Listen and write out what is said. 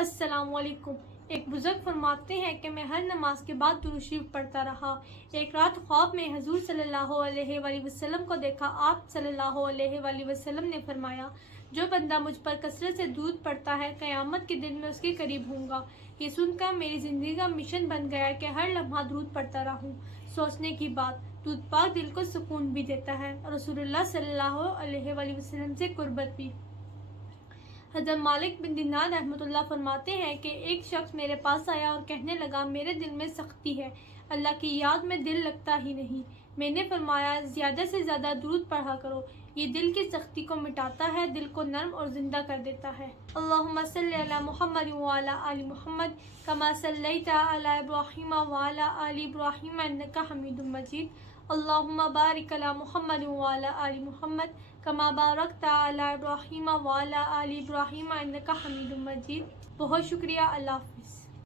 अस्सलाम वालेकुम। एक बुजुर्ग फरमाते हैं कि मैं हर नमाज के बाद दुरूद शरीफ पढ़ता रहा। एक रात ख्वाब में हजूर सल्लल्लाहु अलैहि वसल्लम को देखा। आप सल्लल्लाहु अलैहि वसल्लम ने फरमाया, जो बंदा मुझ पर कसरत से दुरूद पढ़ता है क़यामत के दिन में उसके करीब होऊंगा। ये सुनकर मेरी ज़िंदगी का मिशन बन गया कि हर लम्हा दुरूद पढ़ता रहूं। सोचने की बात, दुरूद पाक दिल को सुकून भी देता है और रसूलुल्लाह सल्लल्लाहु अलैहि वसल्लम से कुर्बत भी। हज़रत मालिक बिन दिनार रहमतुल्लाह फरमाते हैं कि एक शख्स मेरे पास आया और कहने लगा, मेरे दिल में सख्ती है, अल्लाह की याद में दिल लगता ही नहीं। मैंने फरमाया, ज़्यादा से ज़्यादा दुरूद पढ़ा करो, ये दिल की सख्ती को मिटाता है, दिल को नर्म और ज़िंदा कर देता है। अल्लाहुम्मा सल्लि अला मुहम्मद व अला आलि मुहम्मद कमा सल्लैता अला इब्राहीम व अला आलि इब्राहीम इन्नका हमीदुम मजीद। अल्लाहुम्मा बारिक अला मुहम्मद व अला आलि मुहम्मद कमा बारकता अला इब्राहीम व अला आलि इब्राहीम इन्नका हमीदुम मजीद। बहुत शुक्रिया। अल्लाह।